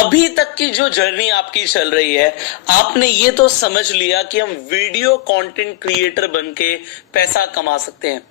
अभी तक की जो जर्नी आपकी चल रही है, आपने ये तो समझ लिया कि हम वीडियो कंटेंट क्रिएटर बनके पैसा कमा सकते हैं।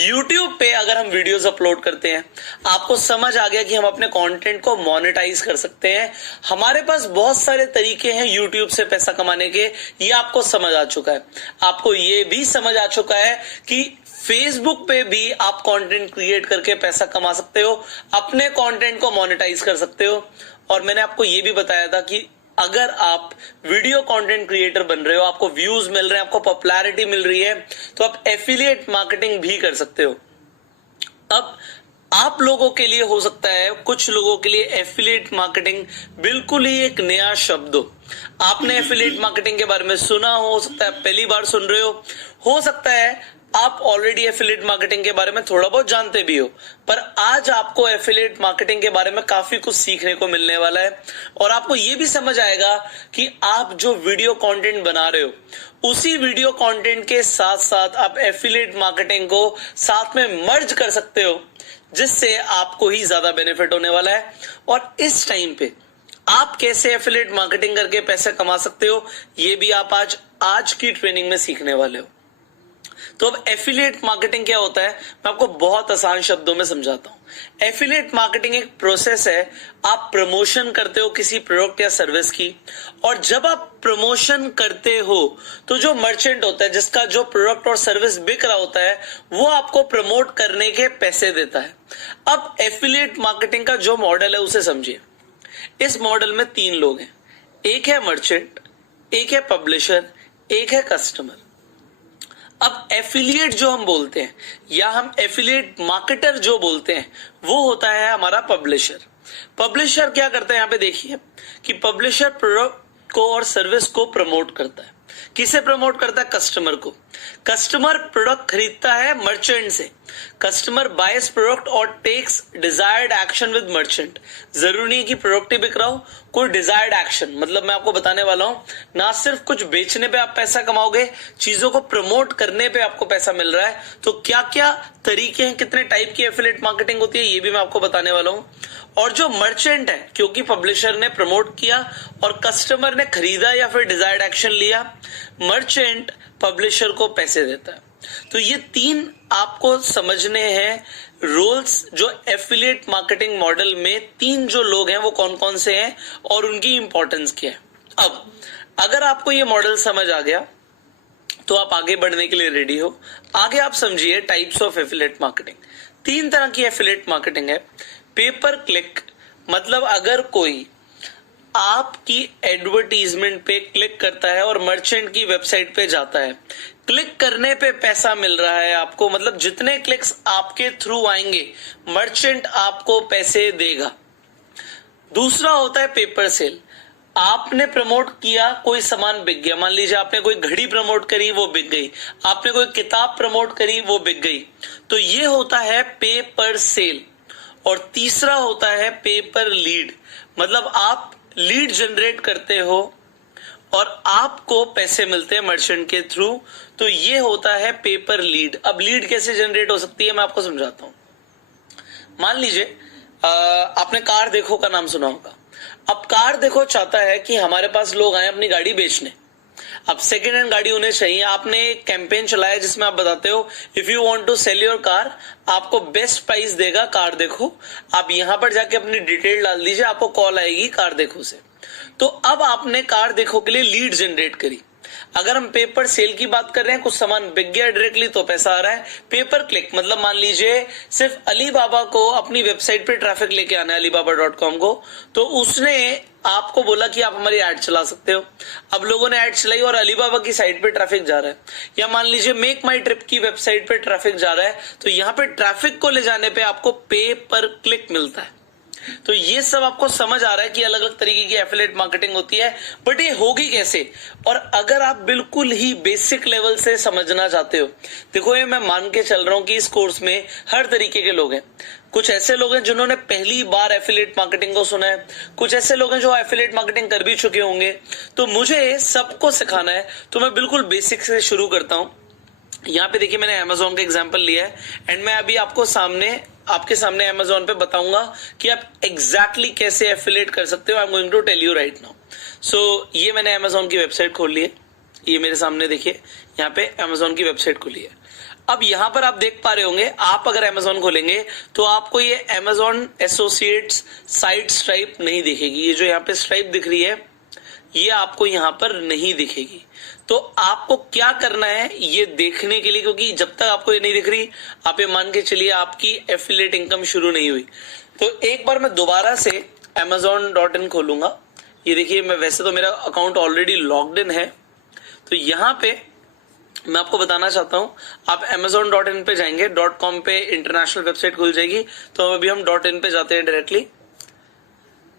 YouTube पे अगर हम वीडियोस अपलोड करते हैं, आपको समझ आ गया कि हम अपने कंटेंट को मोनेटाइज कर सकते हैं। हमारे पास बहुत सारे तरीके हैं YouTube से पैसा कमाने के, ये आपको समझ आ चुका है। आपको ये भी समझ आ चुका है कि फेसबुक पे भी आप कंटेंट क्रिएट करके पैसा कमा सकते हो, अपने कंटेंट को मोनेटाइज कर सकते हो। और मैंने आपको ये भी बताया था कि अगर आप वीडियो कंटेंट क्रिएटर बन रहे हो, आपको व्यूज मिल रहे हैं, आपको पॉपुलैरिटी मिल रही है, तो आप एफिलिएट मार्केटिंग भी कर सकते हो। अब आप लोगों के लिए हो सकता है, कुछ लोगों के लिए एफिलिएट मार्केटिंग बिल्कुल ही एक नया शब्द आपने एफिलिएट मार्केटिंग के बारे में सुना हो सकता है पहली बार सुन रहे हो सकता है आप ऑलरेडी एफिलिएट मार्केटिंग के बारे में थोड़ा बहुत जानते भी हो, पर आज आपको एफिलिएट मार्केटिंग के बारे में काफी कुछ सीखने को मिलने वाला है। और आपको यह भी समझ आएगा कि आप जो वीडियो कंटेंट बना रहे हो, उसी वीडियो कंटेंट के साथ साथ आप एफिलिएट मार्केटिंग को साथ में मर्ज कर सकते हो, जिससे आपको ही ज्यादा बेनिफिट होने वाला है। और इस टाइम पे आप कैसे एफिलिएट मार्केटिंग करके पैसे कमा सकते हो, ये भी आप आज की ट्रेनिंग में सीखने वाले हो। तो अब एफिलिएट मार्केटिंग क्या होता है, मैं आपको बहुत आसान शब्दों में समझाता हूं। एफिलिएट मार्केटिंग एक प्रोसेस है, आप प्रमोशन करते हो किसी प्रोडक्ट या सर्विस की, और जब आप प्रमोशन करते हो तो जो मर्चेंट होता है, जिसका जो प्रोडक्ट और सर्विस बिक रहा होता है, वो आपको प्रमोट करने के पैसे देता है। अब एफिलिएट मार्केटिंग का जो मॉडल है उसे समझिए। इस मॉडल में 3 लोग हैं, एक है मर्चेंट, एक है पब्लिशर, एक है कस्टमर। अब एफिलिएट जो हम बोलते हैं, या हम एफिलिएट मार्केटर जो बोलते हैं, वो होता है हमारा पब्लिशर। पब्लिशर क्या करता है, यहां पे देखिए कि पब्लिशर प्रोडक्ट को और सर्विस को प्रमोट करता है। किसे प्रमोट करता है? कस्टमर को। कस्टमर प्रोडक्ट खरीदता है मर्चेंट से। कस्टमर बायस प्रोडक्ट और takes desired action with merchant. जरूरी नहीं है कि प्रोडक्ट ही बिक रहा हो, कोई डिजायर्ड एक्शन, मतलब मैं आपको बताने वाला हूं, ना सिर्फ कुछ बेचने पे आप पैसा कमाओगे, चीजों को प्रमोट करने पे आपको पैसा मिल रहा है। तो क्या क्या तरीके हैं, कितने टाइप की एफिलिएट मार्केटिंग होती है, ये भी मैं आपको बताने वाला हूं। और जो मर्चेंट है, क्योंकि पब्लिशर ने प्रमोट किया और कस्टमर ने खरीदा या फिर डिजायर्ड एक्शन लिया, मर्चेंट पब्लिशर को पैसे देता है। तो ये 3 आपको समझने हैं रोल्स, जो एफिलिएट मार्केटिंग मॉडल में 3 जो लोग हैं वो कौन कौन से हैं और उनकी इंपॉर्टेंस क्या है। अब अगर आपको ये मॉडल समझ आ गया तो आप आगे बढ़ने के लिए रेडी हो। आगे आप समझिए टाइप्स ऑफ एफिलिएट मार्केटिंग। 3 तरह की एफिलिएट मार्केटिंग है। पेपर क्लिक, मतलब अगर कोई आपकी एडवर्टीजमेंट पे क्लिक करता है और मर्चेंट की वेबसाइट पे जाता है, क्लिक करने पे पैसा मिल रहा है आपको, मतलब जितने क्लिक्स आपके थ्रू आएंगे मर्चेंट आपको पैसे देगा। दूसरा होता है पेपर सेल। आपने प्रमोट किया, कोई सामान बिक गया, मान लीजिए आपने कोई घड़ी प्रमोट करी, वो बिक गई, आपने कोई किताब प्रमोट करी, वो बिक गई, तो ये होता है पेपर सेल। और तीसरा होता है पेपर लीड, मतलब आप लीड जनरेट करते हो और आपको पैसे मिलते हैं मर्चेंट के थ्रू, तो ये होता है पेपर लीड। अब लीड कैसे जनरेट हो सकती है, मैं आपको समझाता हूं। मान लीजिए आपने कार देखो का नाम सुना होगा। अब कार देखो चाहता है कि हमारे पास लोग आए अपनी गाड़ी बेचने। अब सेकेंड हैंड गाड़ी उन्हें चाहिए। आपने एक कैंपेन चलाया जिसमें आप बताते हो if you want to sell your car, आपको बेस्ट प्राइस देगा कार देखो। आप यहां पर जाके अपनी डिटेल डाल दीजिए, आपको कॉल आएगी कार देखो से। तो अब आपने कार देखो के लिए लीड जनरेट करी। अगर हम पेपर सेल की बात कर रहे हैं, कुछ सामान बिक गया डायरेक्टली तो पैसा आ रहा है। पेपर क्लिक मतलब मान लीजिए सिर्फ अलीबाबा को अपनी वेबसाइट पे ट्रैफिक लेके आना है, alibaba.com को, तो उसने आपको बोला कि आप हमारी ऐड चला सकते हो। अब लोगों ने ऐड चलाई और अलीबाबा की साइट पे ट्रैफिक जा रहा है, या मान लीजिए मेक माई ट्रिप की वेबसाइट पे ट्रैफिक जा रहा है, तो यहाँ पे ट्रैफिक को ले जाने पे आपको पे पर क्लिक मिलता है। तो ये सब आपको समझ आ रहा है कि अलग अलग तरीके की एफिलिएट मार्केटिंग होती है, बट ये होगी कैसे। और अगर आप बिल्कुल ही बेसिक लेवल से समझना चाहते हो, देखो ये मैं मान के चल रहा हूं कि इस कोर्स में हर तरीके के लोग हैं। कुछ ऐसे लोग हैं जिन्होंने पहली बार एफिलिएट मार्केटिंग को सुना है, कुछ ऐसे लोग हैं जो एफिलिएट मार्केटिंग कर भी चुके होंगे। तो मुझे सबको सिखाना है, तो मैं बिल्कुल बेसिक से शुरू करता हूं। यहाँ पे देखिए मैंने Amazon का एग्जांपल लिया है एंड मैं अभी आपको सामने आपके सामने Amazon पे बताऊंगा कि आप एग्जैक्टली कैसे एफिलिएट कर सकते हो। I am going to tell you right now. So ये मैंने Amazon की वेबसाइट खोल ली है, ये मेरे सामने देखिए यहाँ पे Amazon की वेबसाइट खुली है। अब यहां पर आप देख पा रहे होंगे, आप अगर Amazon खोलेंगे तो आपको ये Amazon एसोसिएट्स साइट स्ट्राइप नहीं दिखेगी। ये जो यहाँ पे स्ट्राइप दिख रही है ये आपको यहां पर नहीं दिखेगी। तो आपको क्या करना है ये देखने के लिए, क्योंकि जब तक आपको ये नहीं दिख रही आप ये मान के चलिए आपकी एफिलिएट इनकम शुरू नहीं हुई। तो एक बार मैं दोबारा से amazon.in खोलूंगा। ये देखिए, मैं वैसे तो मेरा अकाउंट ऑलरेडी लॉग्ड इन है, तो यहां पे मैं आपको बताना चाहता हूं, आप amazon.in पे जाएंगे, .com पे इंटरनेशनल वेबसाइट खुल जाएगी। तो अभी हम .in पे जाते हैं डायरेक्टली।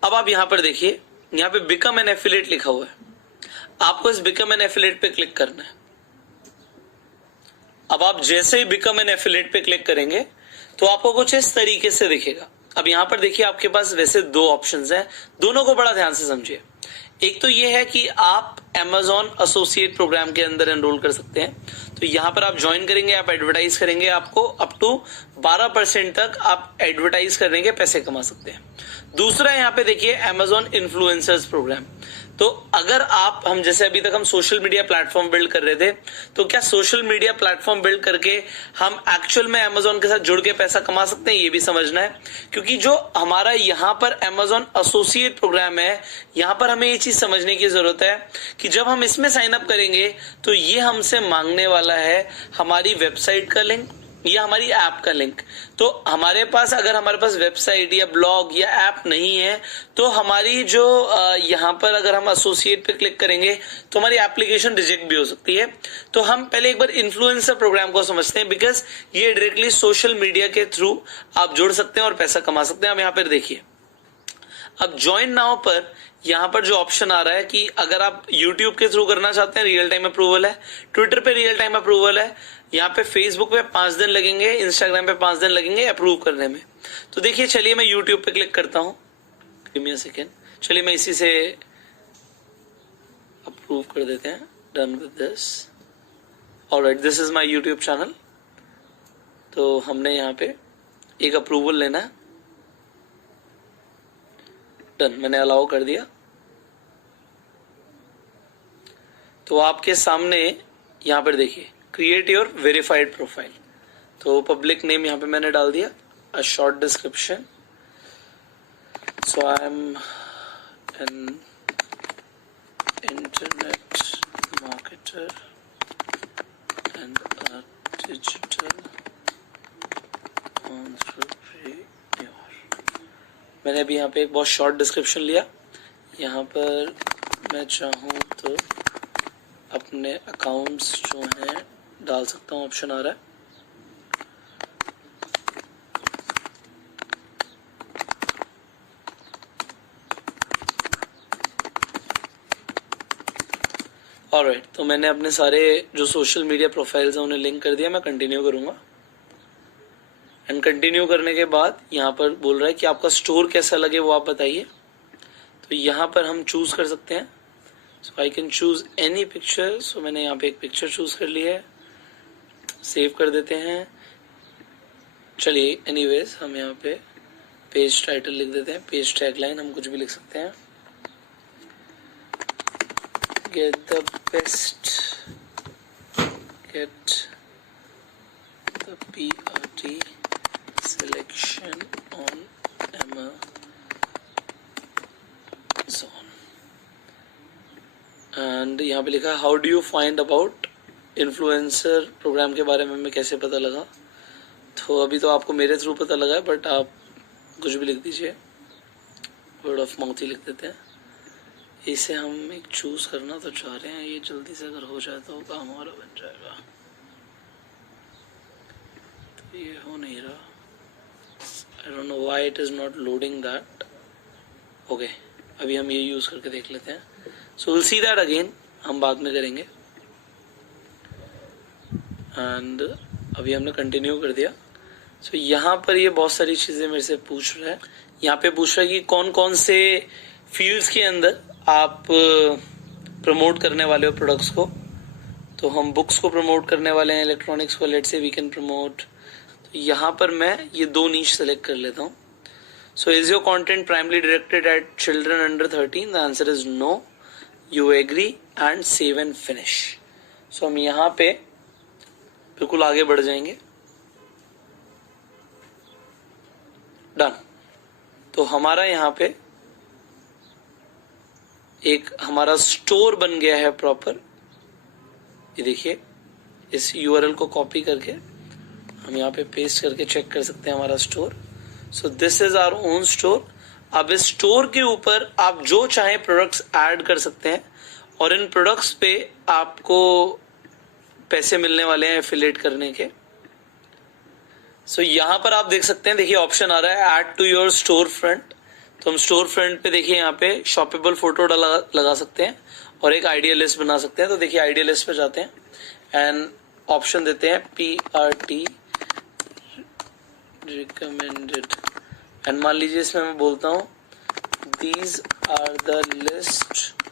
अब आप यहां पर देखिए, यहां पे बिकम एन एफिलिएट लिखा हुआ है, आपको इस बिकम एन एफिलिएट पे क्लिक करना है। अब आप जैसे ही बिकम एन एफिलिएट पे क्लिक करेंगे तो आपको कुछ इस तरीके से दिखेगा। अब यहां पर देखिए, आपके पास वैसे दो ऑप्शंस हैं, दोनों को बड़ा ध्यान से समझिए। एक तो ये है कि आप Amazon एसोसिएट प्रोग्राम के अंदर एनरोल कर सकते हैं। तो यहां पर आप ज्वाइन करेंगे, आप एडवर्टाइज करेंगे, आपको अप टू 12% तक आप एडवर्टाइज करने के पैसे कमा सकते हैं। दूसरा यहाँ पे देखिए Amazon इन्फ्लुएंसर्स प्रोग्राम। तो अगर हम जैसे अभी तक हम सोशल मीडिया प्लेटफॉर्म बिल्ड कर रहे थे, तो क्या सोशल मीडिया प्लेटफॉर्म बिल्ड करके हम एक्चुअल में Amazon के साथ जुड़ के पैसा कमा सकते हैं, ये भी समझना है। क्योंकि जो हमारा यहाँ पर Amazon एसोसिएट प्रोग्राम है, यहाँ पर हमें ये चीज समझने की जरूरत है कि जब हम इसमें साइन अप करेंगे तो ये हमसे मांगने वाला है हमारी वेबसाइट का लिंक या हमारी ऐप का लिंक। तो हमारे पास अगर हमारे पास वेबसाइट या ब्लॉग या ऐप नहीं है तो हमारी जो यहाँ पर अगर हम एसोसिएट पे क्लिक करेंगे तो हमारी एप्लीकेशन रिजेक्ट भी हो सकती है। तो हम पहले एक बार इन्फ्लुएंसर प्रोग्राम को समझते हैं, बिकॉज ये डायरेक्टली सोशल मीडिया के थ्रू आप जुड़ सकते हैं और पैसा कमा सकते हैं। अब यहाँ पर देखिए, अब ज्वाइन नाउ पर यहां पर जो ऑप्शन आ रहा है कि अगर आप YouTube के थ्रू करना चाहते हैं रियल टाइम अप्रूवल है, ट्विटर पे रियल टाइम अप्रूवल है, यहाँ पे फेसबुक पे 5 दिन लगेंगे, इंस्टाग्राम पे 5 दिन लगेंगे अप्रूव करने में। तो देखिए, चलिए मैं YouTube पे क्लिक करता हूँ, गिव मी अ सेकेंड। चलिए मैं इसी से अप्रूव कर देते हैं, done with this. Alright, this is my YouTube channel. तो हमने यहाँ पे एक अप्रूवल लेना है, डन, मैंने अलाउ कर दिया। तो आपके सामने यहां पर देखिए, क्रिएट योर वेरीफाइड प्रोफाइल। तो पब्लिक नेम यहां पे मैंने डाल दिया, a short description. So I am an internet marketer and a digital entrepreneur. मैंने अभी यहाँ पे एक बहुत शॉर्ट डिस्क्रिप्शन लिया। यहाँ पर मैं चाहूँ तो अपने अकाउंट्स जो हैं डाल सकता हूँ, ऑप्शन आ रहा है। ऑलराइट, तो मैंने अपने सारे जो सोशल मीडिया प्रोफाइल्स हैं उन्हें लिंक कर दिया। मैं कंटिन्यू करूँगा एंड कंटिन्यू करने के बाद यहाँ पर बोल रहा है कि आपका स्टोर कैसा लगे वो आप बताइए। तो यहाँ पर हम चूज कर सकते हैं, so I can choose any picture. So मैंने यहाँ पे एक पिक्चर चूज कर ली है, सेव कर देते हैं। चलिए एनीवेज हम यहाँ पे पेज टाइटल लिख देते हैं, पेज टैगलाइन हम कुछ भी लिख सकते हैं, get the best, get the PRT selection on Amazon। And यहाँ पे लिखा how do you find about influencer program के बारे में कैसे पता लगा। तो अभी तो आपको मेरे थ्रू पता लगा है, बट आप कुछ भी लिख दीजिए, वर्ड ऑफ माउथ ही लिख देते हैं। इसे हम एक चूज करना तो चाह रहे हैं, ये जल्दी से अगर हो जाए तो काम हमारा बन जाएगा। तो ये हो नहीं रहा, I don't know why it is not loading that. Okay, अभी हम ये यूज करके देख लेते हैं। So we'll see that again, हम बाद में करेंगे। एंड अभी हमने कंटिन्यू कर दिया। So यहाँ पर ये बहुत सारी चीजें मेरे से पूछ रहा है। यहाँ पे पूछ रहा है कि कौन कौन से फील्ड्स के अंदर आप प्रमोट करने वाले हो प्रोडक्ट्स को। तो हम बुक्स को प्रमोट करने वाले हैं, इलेक्ट्रॉनिक्स को लेट से वी कैन प्रमोट, तो यहां पर मैं ये 2 नीश सेलेक्ट कर लेता हूं. So is your content primary directed at children under 13? The answer is no. You agree and save and finish. So हम यहां पे बिल्कुल आगे बढ़ जाएंगे. डन. तो हमारा यहाँ पे एक हमारा स्टोर बन गया है प्रॉपर. ये देखिए, इस यूआरएल को कॉपी करके हम यहाँ पे पेस्ट करके चेक कर सकते हैं हमारा store. So this is our own store. अब इस स्टोर के ऊपर आप जो चाहे प्रोडक्ट्स ऐड कर सकते हैं और इन प्रोडक्ट्स पे आपको पैसे मिलने वाले हैं एफिलिएट करने के. सो यहां पर आप देख सकते हैं, देखिए ऑप्शन आ रहा है add to your store front. तो हम स्टोर फ्रंट पे देखिए यहाँ पे शॉपेबल फोटो लगा सकते हैं और एक आइडिया लिस्ट बना सकते हैं. तो देखिए आइडिया लिस्ट पे जाते हैं एंड ऑप्शन देते हैं PRT रिकमेंडेड. एंड मान लीजिए इसमें मैं बोलता हूँ these are the list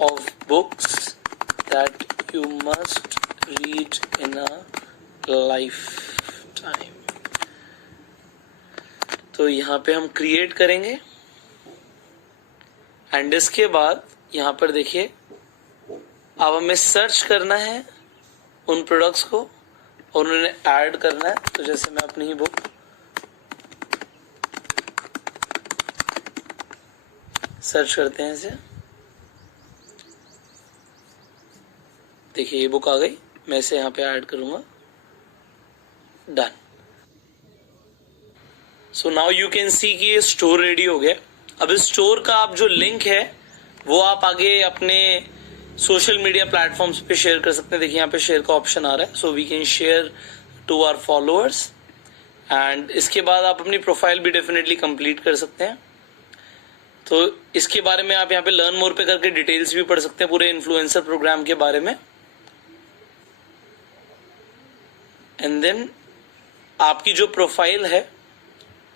of books that you must read in a lifetime. तो यहाँ पे हम क्रिएट करेंगे एंड इसके बाद यहाँ पर देखिए अब हमें सर्च करना है उन प्रोडक्ट्स को और उन्हें ऐड करना है. तो जैसे मैं अपनी ही बुक सर्च करते हैं इसे. देखिए ये बुक आ गई, मैं इसे यहाँ पे ऐड करूंगा. Done. So now you can see कि ये स्टोर रेडी हो गया. अब इस स्टोर का आप जो लिंक है वो आप आगे अपने सोशल मीडिया प्लेटफॉर्म्स पे शेयर कर सकते हैं. देखिए यहाँ पे शेयर का ऑप्शन आ रहा है. So we can share to our followers. And इसके बाद आप अपनी प्रोफाइल भी डेफिनेटली कंप्लीट कर सकते हैं. तो इसके बारे में आप यहाँ पे लर्न मोर पे करके डिटेल्स भी पढ़ सकते हैं पूरे इन्फ्लुएंसर प्रोग्राम के बारे में. एंड देन आपकी जो प्रोफाइल है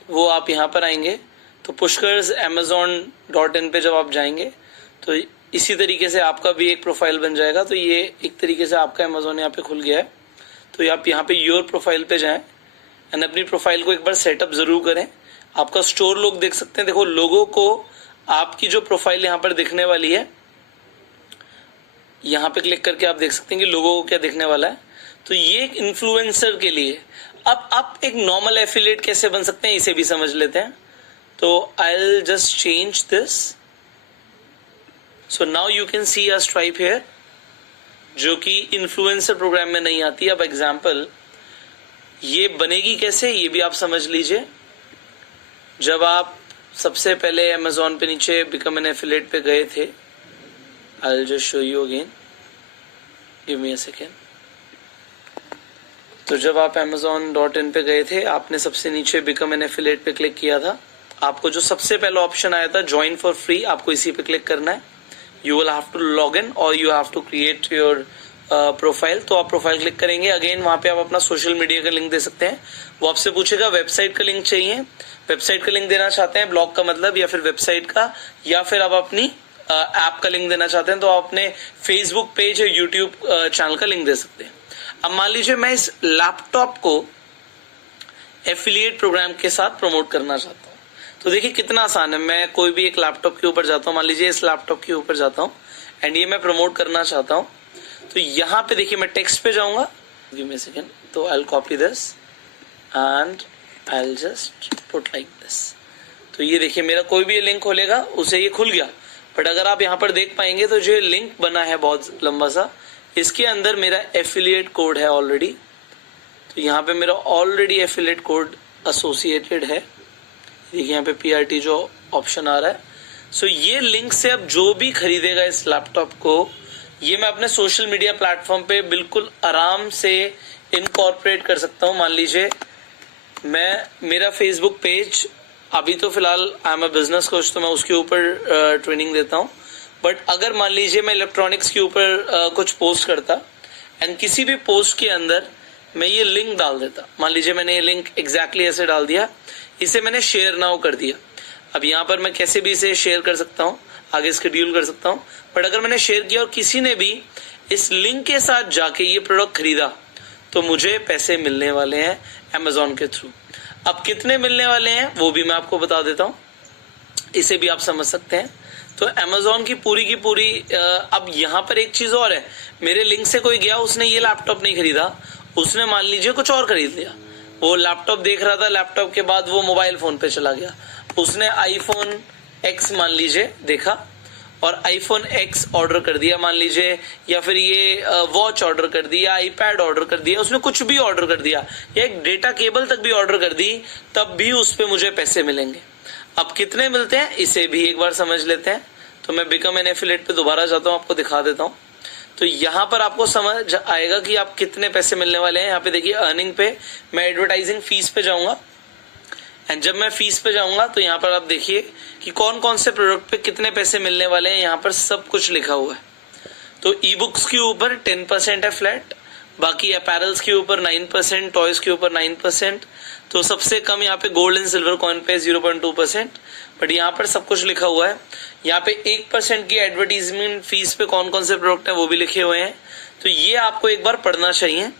वो आप यहाँ पर आएंगे तो पुष्कर्स amazon.in पे जब आप जाएंगे तो इसी तरीके से आपका भी एक प्रोफाइल बन जाएगा. तो ये एक तरीके से आपका अमेजोन यहाँ पे खुल गया है. तो आप यहाँ पे योर प्रोफाइल पे जाएं एंड अपनी प्रोफाइल को एक बार सेटअप जरूर करें. आपका स्टोर लोग देख सकते हैं. देखो लोगों को आपकी जो प्रोफाइल यहाँ पर दिखने वाली है, यहाँ पे क्लिक करके आप देख सकते हैं कि लोगों को क्या दिखने वाला है. तो ये एक इन्फ्लुएंसर के लिए. अब आप एक नॉर्मल एफिलिएट कैसे बन सकते हैं इसे भी समझ लेते हैं. तो I will just change this. So now you can see a stripe here जो कि इन्फ्लुएंसर प्रोग्राम में नहीं आती. अब एग्जांपल ये बनेगी कैसे ये भी आप समझ लीजिए. जब आप सबसे पहले अमेजोन पे नीचे बिकम एन एफिलिएट पे गए थे, आई will just show you again, give me a second. तो जब आप amazon.in पे गए थे, आपने सबसे नीचे बिकम एन एफिलिएट पे क्लिक किया था. आपको जो सबसे पहला ऑप्शन आया था ज्वाइन फॉर फ्री, आपको इसी पे क्लिक करना है. You will have to log in और you have to create your profile. तो आप प्रोफाइल क्लिक करेंगे. अगेन वहां पे आप अपना सोशल मीडिया का लिंक दे सकते हैं. वो आपसे पूछेगा वेबसाइट का लिंक चाहिए, वेबसाइट का लिंक देना चाहते हैं, ब्लॉग का मतलब, या फिर वेबसाइट का, या फिर आप अपनी ऐप का लिंक देना चाहते हैं तो आप अपने फेसबुक पेज या यूट्यूब चैनल का लिंक दे सकते हैं. अब मान लीजिए मैं इस लैपटॉप को एफिलिएट प्रोग्राम के साथ प्रमोट करना चाहता हूं. तो देखिए कितना आसान है. मैं कोई भी एक लैपटॉप के ऊपर जाता हूं, मान लीजिए इस लैपटॉप के ऊपर जाता हूं एंड ये मैं प्रमोट करना चाहता हूं. तो यहां पे देखिए मैं टेक्स्ट पे जाऊंगा. Give me a second. तो I will copy this and I will just put like this. तो ये देखिए मेरा कोई भी लिंक खोलेगा उसे ये खुल गया. बट अगर आप यहाँ पर देख पाएंगे तो जो लिंक बना है बहुत लंबा सा, इसके अंदर मेरा एफिलिएट कोड है ऑलरेडी. तो यहाँ पे मेरा ऑलरेडी एफिलिएट कोड एसोसिएटेड है. देखिए यहाँ पे PRT जो ऑप्शन आ रहा है. सो ये लिंक से अब जो भी खरीदेगा इस लैपटॉप को, ये मैं अपने सोशल मीडिया प्लेटफॉर्म पे बिल्कुल आराम से इनकॉर्पोरेट कर सकता हूँ. मान लीजिए मैं मेरा फेसबुक पेज, अभी तो फिलहाल I am a business coach तो मैं उसके ऊपर ट्रेनिंग देता हूँ. बट अगर मान लीजिए मैं इलेक्ट्रॉनिक्स के ऊपर कुछ पोस्ट करता एंड किसी भी पोस्ट के अंदर मैं ये लिंक डाल देता. मान लीजिए मैंने ये लिंक एग्जैक्टली ऐसे डाल दिया, इसे मैंने शेयर नाउ कर दिया. अब यहाँ पर मैं कैसे भी इसे शेयर कर सकता हूँ, आगे शेड्यूल कर सकता हूँ. बट अगर मैंने शेयर किया और किसी ने भी इस लिंक के साथ जाके ये प्रोडक्ट खरीदा तो मुझे पैसे मिलने वाले हैं Amazon के थ्रू। अब कितने मिलने वाले हैं वो भी मैं आपको बता देता हूं, इसे भी आप समझ सकते हैं। तो Amazon की पूरी अब यहां पर एक चीज और है, मेरे लिंक से कोई गया, उसने ये लैपटॉप नहीं खरीदा, उसने मान लीजिए कुछ और खरीद लिया। वो लैपटॉप देख रहा था, लैपटॉप के बाद वो मोबाइल फोन पे चला गया, उसने iPhone X मान लीजिए देखा और iPhone X ऑर्डर कर दिया मान लीजिए, या फिर ये वॉच ऑर्डर कर दिया, iPad ऑर्डर कर दिया, उसने कुछ भी ऑर्डर कर दिया, या एक डेटा केबल तक भी ऑर्डर कर दी, तब भी उस पे मुझे पैसे मिलेंगे। अब कितने मिलते हैं इसे भी एक बार समझ लेते हैं। तो मैं बिकम एन एफिलिएट पे दोबारा जाता हूं, आपको दिखा देता हूं। तो यहां पर आपको समझ आएगा कि आप कितने पैसे मिलने वाले हैं। यहाँ पे देखिए अर्निंग पे मैं एडवर्टाइजिंग फीस पे जाऊंगा, एंड जब मैं फीस पे जाऊंगा तो यहाँ पर आप देखिए कि कौन कौन से प्रोडक्ट पे कितने पैसे मिलने वाले हैं, यहाँ पर सब कुछ लिखा हुआ है। तो ई बुक्स के ऊपर 10% है फ्लैट, बाकी अपैरल्स के ऊपर 9%, टॉयज के ऊपर 9%, तो सबसे कम यहाँ पे गोल्ड एंड सिल्वर कॉइन पे 0.2%, बट यहाँ पर सब कुछ लिखा हुआ है। यहाँ पे 1% की एडवर्टीजमेंट फीस पे कौन कौन से प्रोडक्ट है वो भी लिखे हुए हैं। तो ये आपको एक बार पढ़ना चाहिए।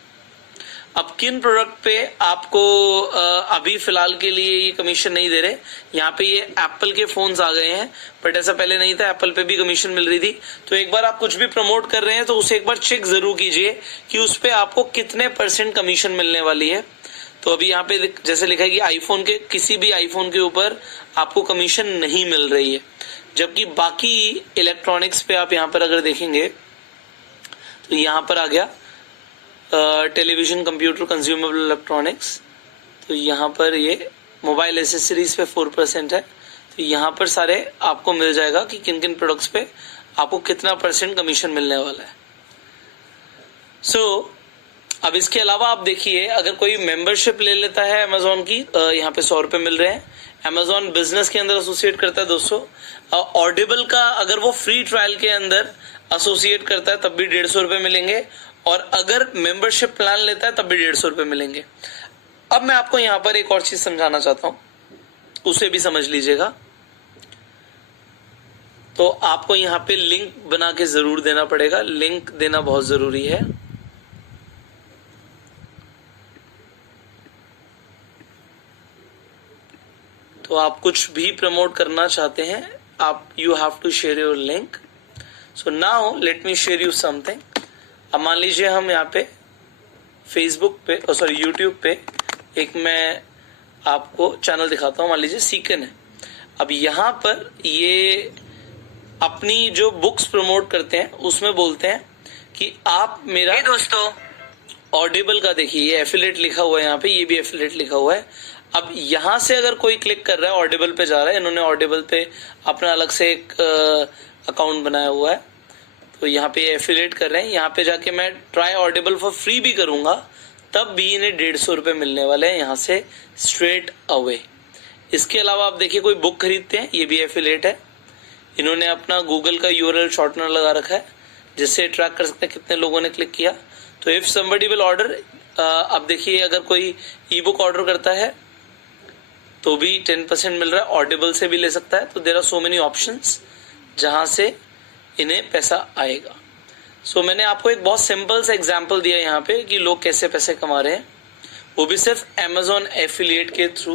अब किन प्रोडक्ट पे आपको अभी फिलहाल के लिए ये कमीशन नहीं दे रहे, यहाँ पे ये एप्पल के फोन्स आ गए हैं, बट ऐसा पहले नहीं था, एप्पल पे भी कमीशन मिल रही थी। तो एक बार आप कुछ भी प्रमोट कर रहे हैं तो उसे एक बार चेक जरूर कीजिए कि उस पे आपको कितने % कमीशन मिलने वाली है। तो अभी यहाँ पे जैसे लिखा है कि आईफोन के किसी भी आईफोन के ऊपर आपको कमीशन नहीं मिल रही है, जबकि बाकी इलेक्ट्रॉनिक्स पे आप यहाँ पर अगर देखेंगे तो यहाँ पर आ गया टेलीविजन, कंप्यूटर, कंज्यूमेबल इलेक्ट्रॉनिक्स, तो यहाँ पर ये मोबाइल एसेसरीज पे 4% है। तो यहाँ पर सारे आपको मिल जाएगा कि किन किन प्रोडक्ट्स पे आपको कितना % कमीशन मिलने वाला है। अब इसके अलावा आप देखिए अगर कोई मेंबरशिप ले लेता है अमेजोन की, यहाँ पे 100 रुपए मिल रहे हैं। अमेजोन बिजनेस के अंदर एसोसिएट करता है 200। ऑडिबल का अगर वो फ्री ट्रायल के अंदर एसोसिएट करता है तब भी 150 रुपए मिलेंगे, और अगर मेंबरशिप प्लान लेता है तब भी 150 रुपए मिलेंगे। अब मैं आपको यहाँ पर एक और चीज समझाना चाहता हूं, उसे भी समझ लीजिएगा। तो आपको यहाँ पे लिंक बना के जरूर देना पड़ेगा, लिंक देना बहुत जरूरी है। तो आप कुछ भी प्रमोट करना चाहते हैं, आप you have to share your link. So now let me share you something. अब मान लीजिए हम यहाँ पे फेसबुक पे यूट्यूब पे एक मैं आपको चैनल दिखाता हूँ, मान लीजिए सीकन है। अब यहाँ पर ये अपनी जो बुक्स प्रमोट करते हैं उसमें बोलते हैं कि आप मेरा दोस्तों ऑडिबल का देखिए ये एफिलिएट लिखा हुआ है, यहाँ पे ये भी एफिलिएट लिखा हुआ है। अब यहां से अगर कोई क्लिक कर रहा है, ऑडिबल पे जा रहा है, इन्होंने ऑडिबल पे अपना अलग से एक अकाउंट बनाया हुआ है, तो यहाँ पे एफिलिएट कर रहे हैं। यहाँ पे जाके मैं ट्राई ऑडिबल फॉर फ्री भी करूंगा तब भी इन्हें 150 रुपए मिलने वाले हैं यहाँ से स्ट्रेट अवे। इसके अलावा आप देखिए कोई बुक खरीदते हैं, ये भी एफिलिएट है। इन्होंने अपना गूगल का यूआरएल शॉर्टनर लगा रखा है जिससे ट्रैक कर सकते हैं कितने लोगों ने क्लिक किया। तो इफ समबडी विल ऑर्डर, अब देखिए अगर कोई ई बुक ऑर्डर करता है तो भी 10% मिल रहा है, ऑडिबल से भी ले सकता है। तो there are so many options जहां से इन्हें पैसा आएगा। मैंने आपको एक बहुत सिंपल सा एग्जांपल दिया यहाँ पे कि लोग कैसे पैसे कमा रहे हैं, वो भी सिर्फ Amazon एफिलिएट के थ्रू।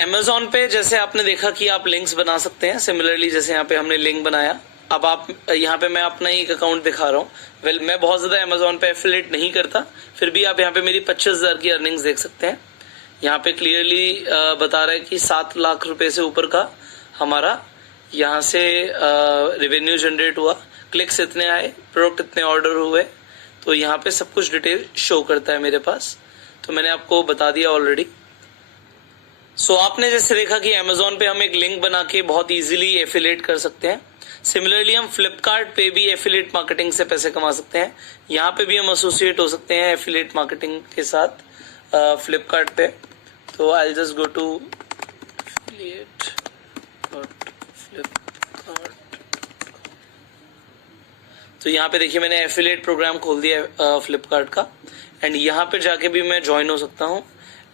Amazon पे जैसे आपने देखा कि आप लिंक्स बना सकते हैं, सिमिलरली जैसे यहाँ पे हमने लिंक बनाया। अब आप यहाँ पे मैं अपना ही एक अकाउंट दिखा रहा हूँ। मैं बहुत ज्यादा Amazon पे एफिलिएट नहीं करता, फिर भी आप यहाँ पे मेरी 25,000 की अर्निंग्स देख सकते हैं। यहाँ पे क्लियरली बता रहा है कि 7 लाख रुपए से ऊपर का हमारा यहाँ से रेवेन्यू जनरेट हुआ, क्लिक्स इतने आए, प्रोडक्ट इतने ऑर्डर हुए, तो यहाँ पे सब कुछ डिटेल शो करता है मेरे पास। तो मैंने आपको बता दिया ऑलरेडी। आपने जैसे देखा कि Amazon पे हम एक लिंक बना के बहुत इजीली एफिलिएट कर सकते हैं। सिमिलरली हम फ्लिपकार्ट पे भी एफिलिएट मार्केटिंग से पैसे कमा सकते हैं। यहाँ पे भी हम एसोसिएट हो सकते हैं एफिलिएट मार्केटिंग के साथ फ्लिपकार्ट पे। तो I just go to affiliate Flipkart. तो यहाँ पे देखिए मैंने एफिलिएट प्रोग्राम खोल दिया फ्लिपकार्ट का, एंड यहाँ पे जाके भी मैं ज्वाइन हो सकता हूँ।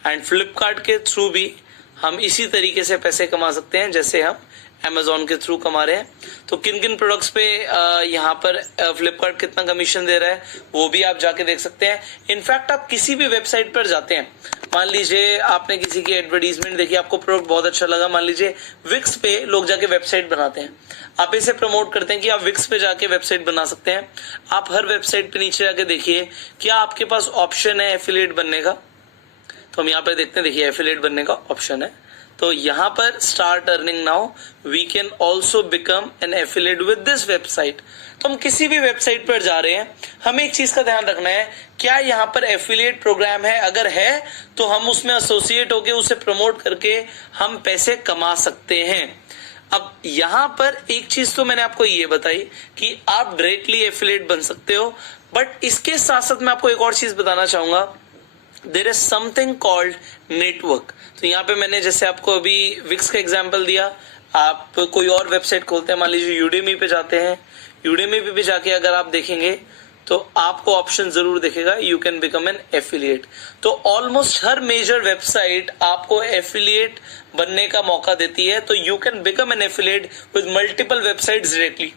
एंड फ्लिपकार्ट के थ्रू भी हम इसी तरीके से पैसे कमा सकते हैं जैसे हम Amazon के थ्रू कमा रहे हैं। तो किन किन प्रोडक्ट्स पे यहाँ पर फ्लिपकार्ट कितना कमीशन दे रहा है वो भी आप जाके देख सकते हैं। इनफैक्ट आप किसी भी वेबसाइट पर जाते हैं, मान लीजिए आपने किसी की एडवर्टीजमेंट देखी, आपको प्रोडक्ट बहुत अच्छा लगा, मान लीजिए विक्स पे लोग जाके वेबसाइट बनाते हैं, आप इसे प्रमोट करते हैं कि आप विक्स पे जाके वेबसाइट बना सकते हैं। आप हर वेबसाइट पे नीचे जाके देखिए क्या आपके पास ऑप्शन है एफिलिएट बनने का। तो हम यहाँ पर देखते हैं, देखिए एफिलिएट बनने का ऑप्शन है, तो यहाँ पर start earning now, we can also become an affiliate with this website. तो हम किसी भी वेबसाइट पर जा रहे हैं, हमें एक चीज का ध्यान रखना है, क्या यहाँ पर एफिलिएट प्रोग्राम है, अगर है तो हम उसमें एसोसिएट होके उसे प्रमोट करके हम पैसे कमा सकते हैं। अब यहाँ पर एक चीज तो मैंने आपको ये बताई कि आप डायरेक्टली एफिलिएट बन सकते हो, बट इसके साथ साथ मैं आपको एक और चीज बताना चाहूंगा, there is something called network. तो यहाँ पे मैंने जैसे आपको अभी विक्स का एग्जांपल दिया, आप कोई और वेबसाइट खोलते हैं, मान लीजिए यूडेमी पे जाते हैं, यूडेमी पे भी जाके अगर आप देखेंगे तो आपको ऑप्शन जरूर दिखेगा you can become an affiliate. तो ऑलमोस्ट हर मेजर वेबसाइट आपको एफिलिएट बनने का मौका देती है, तो you can become an affiliate with multiple websites directly.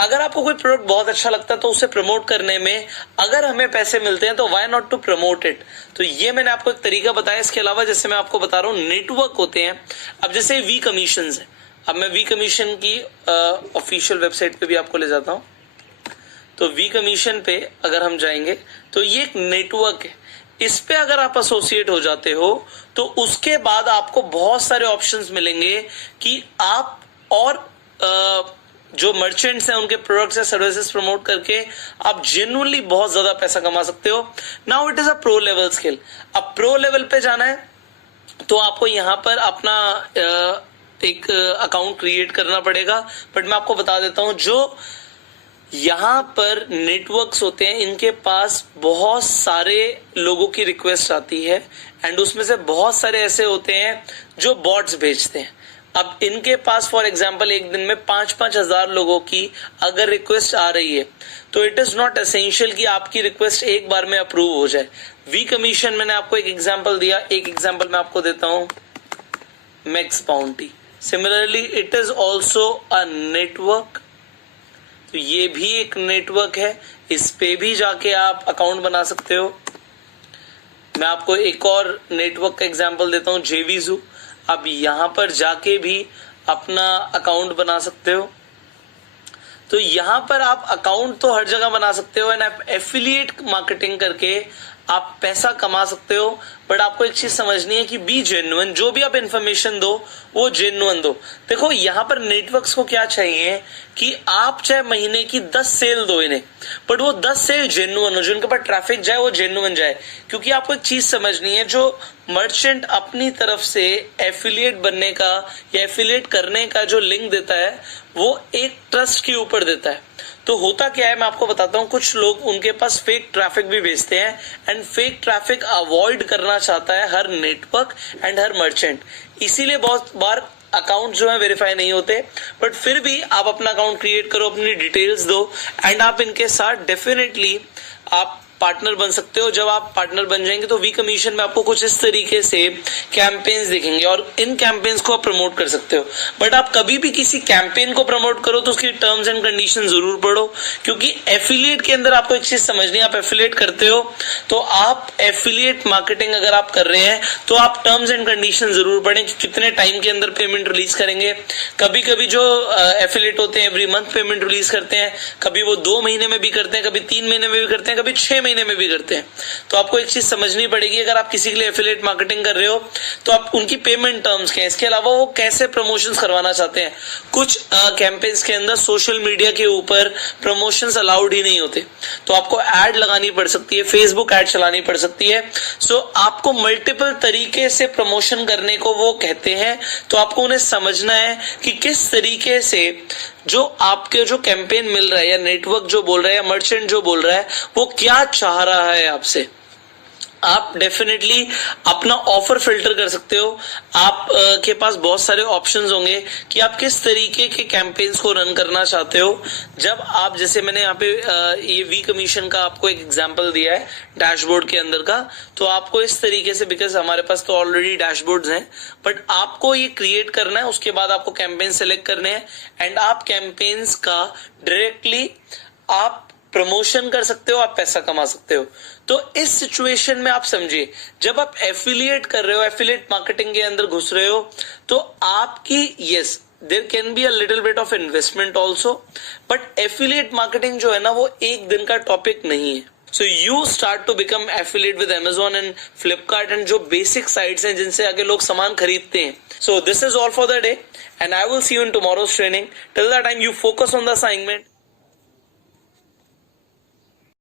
अगर आपको कोई प्रोडक्ट बहुत अच्छा लगता है तो उसे प्रमोट करने में अगर हमें पैसे मिलते हैं तो why not to promote it. तो ये मैंने आपको एक तरीका बताया। इसके अलावा जैसे मैं आपको बता रहा हूँ नेटवर्क होते हैं, अब जैसे वी कमीशन है, अब मैं वी कमीशन की ऑफिशियल वेबसाइट पे भी आपको ले जाता हूँ। तो वी कमीशन पे अगर हम जाएंगे तो ये एक नेटवर्क है, इस पे अगर आप एसोसिएट हो जाते हो तो उसके बाद आपको बहुत सारे ऑप्शंस मिलेंगे कि आप और जो मर्चेंट्स हैं उनके प्रोडक्ट्स या सर्विसेज प्रमोट करके आप जेन्युइनली बहुत ज्यादा पैसा कमा सकते हो। Now it is a pro level skill. अब प्रो लेवल पे जाना है तो आपको यहाँ पर अपना एक अकाउंट क्रिएट करना पड़ेगा, बट मैं आपको बता देता हूं जो यहाँ पर नेटवर्क्स होते हैं इनके पास बहुत सारे लोगों की रिक्वेस्ट आती है एंड उसमें से बहुत सारे ऐसे होते हैं जो बॉट्स भेजते हैं। अब इनके पास फॉर एग्जांपल एक दिन में 5-5 हजार लोगों की अगर रिक्वेस्ट आ रही है तो इट इज नॉट एसेंशियल कि आपकी रिक्वेस्ट एक बार में अप्रूव हो जाए। वी कमीशन मैंने आपको एक एग्जांपल दिया, एक एग्जांपल मैं आपको देता हूं, max bounty. Similarly it is also a network, तो ये भी एक नेटवर्क है, इस पे भी जाके आप अकाउंट बना सकते हो। मैं आपको एक और नेटवर्क का एग्जांपल देता हूं, जेवीजू। आप यहां पर जाके भी अपना अकाउंट बना सकते हो। तो यहां पर आप अकाउंट तो हर जगह बना सकते हो एंड आप एफिलिएट मार्केटिंग करके आप पैसा कमा सकते हो, बट आपको एक चीज समझनी है कि बी जेन्युइन, जो भी आप इन्फॉर्मेशन दो वो जेन्युइन दो। देखो यहाँ पर नेटवर्क्स को क्या चाहिए कि आप चाहे महीने की 10 सेल दो इन्हें, बट वो 10 सेल जेन्युइन हो, जो उनके पास ट्रैफिक जाए वो जेन्युइन जाए। क्योंकि आपको एक चीज समझनी है, जो मर्चेंट अपनी तरफ से एफिलिएट बनने का या एफिलिएट करने का जो लिंक देता है वो एक ट्रस्ट के ऊपर देता है। तो होता क्या है मैं आपको बताता हूँ, कुछ लोग उनके पास फेक ट्रैफिक भी भेजते हैं एंड फेक ट्रैफिक अवॉइड करना चाहता है हर नेटवर्क एंड हर मर्चेंट, इसीलिए बहुत बार अकाउंट जो है वेरीफाई नहीं होते। बट फिर भी आप अपना अकाउंट क्रिएट करो, अपनी डिटेल्स दो एंड आप इनके साथ डेफिनेटली आप पार्टनर बन सकते हो। जब आप पार्टनर बन जाएंगे तो वी कमीशन में आपको कुछ इस तरीके से कैंपेन्स दिखेंगे और इन कैंपेन्स को आप प्रमोट कर सकते हो। बट आप कभी भी किसी कैंपेन को प्रमोट करो तो उसकी टर्म्स एंड कंडीशन जरूर पढ़ो, क्योंकि एफिलिएट के अंदर आपको एक चीज समझनी है, आप एफिलिएट करते हो तो आप एफिलिएट मार्केटिंग अगर आप कर रहे हैं तो आप टर्म्स एंड कंडीशन जरूर पढ़ें कि कितने टाइम के अंदर पेमेंट रिलीज करेंगे। कभी कभी जो एफिलिएट होते हैं एवरी मंथ पेमेंट रिलीज करते हैं, कभी वो 2 महीने में भी करते हैं, कभी 3 महीने में भी करते हैं, कभी 6 महीने में भी करते हैं। तो आपको एक चीज समझनी पड़ेगी, अगर आप किसी के लिए एफिलिएट मार्केटिंग कर रहे हो तो आप उनकी पेमेंट टर्म्स क्या है, इसके अलावा वो कैसे प्रमोशंस करवाना चाहते हैं। कुछ कैंपेन्स के अंदर सोशल मीडिया के ऊपर प्रमोशंस अलाउड ही नहीं होते, तो आपको एड लगानी पड़ सकती है, फेसबुक एड चलानी पड़ सकती है। सो आपको मल्टीपल तरीके से प्रमोशन करने को वो कहते हैं, तो आपको उन्हें समझना है कि किस तरीके से जो आपके जो कैंपेन मिल रहा है या नेटवर्क जो बोल रहा है या मर्चेंट जो बोल रहा है वो क्या चाह रहा है आपसे। आप डेफिनेटली अपना ऑफर फिल्टर कर सकते हो। आप के पास बहुत सारे ऑप्शंस होंगे कि आप किस तरीके के कैंपेन्स को रन करना चाहते हो। जब आप, जैसे मैंने यहाँ पे ये वी कमीशन का आपको एक एग्जांपल दिया है डैशबोर्ड के अंदर का, तो आपको इस तरीके से, बिकॉज हमारे पास तो ऑलरेडी डैशबोर्ड्स हैं, बट आपको ये क्रिएट करना है। उसके बाद आपको कैंपेन सेलेक्ट करने हैं एंड आप कैंपेन्स का डायरेक्टली आप प्रमोशन कर सकते हो, आप पैसा कमा सकते हो। तो इस सिचुएशन में आप समझिए, जब आप एफिलिएट कर रहे हो, एफिलिएट मार्केटिंग के अंदर घुस रहे हो, तो आपकी yes there can be a little bit of investment also, but affiliate marketing जो है ना, वो एक दिन का टॉपिक नहीं है। So you start to become affiliate with Amazon and Flipkart and जो बेसिक साइट्स हैं जिनसे आगे लोग सामान खरीदते हैं। So this is all for the day and I will see you in tomorrow's training. Till that time you focus on the assignment.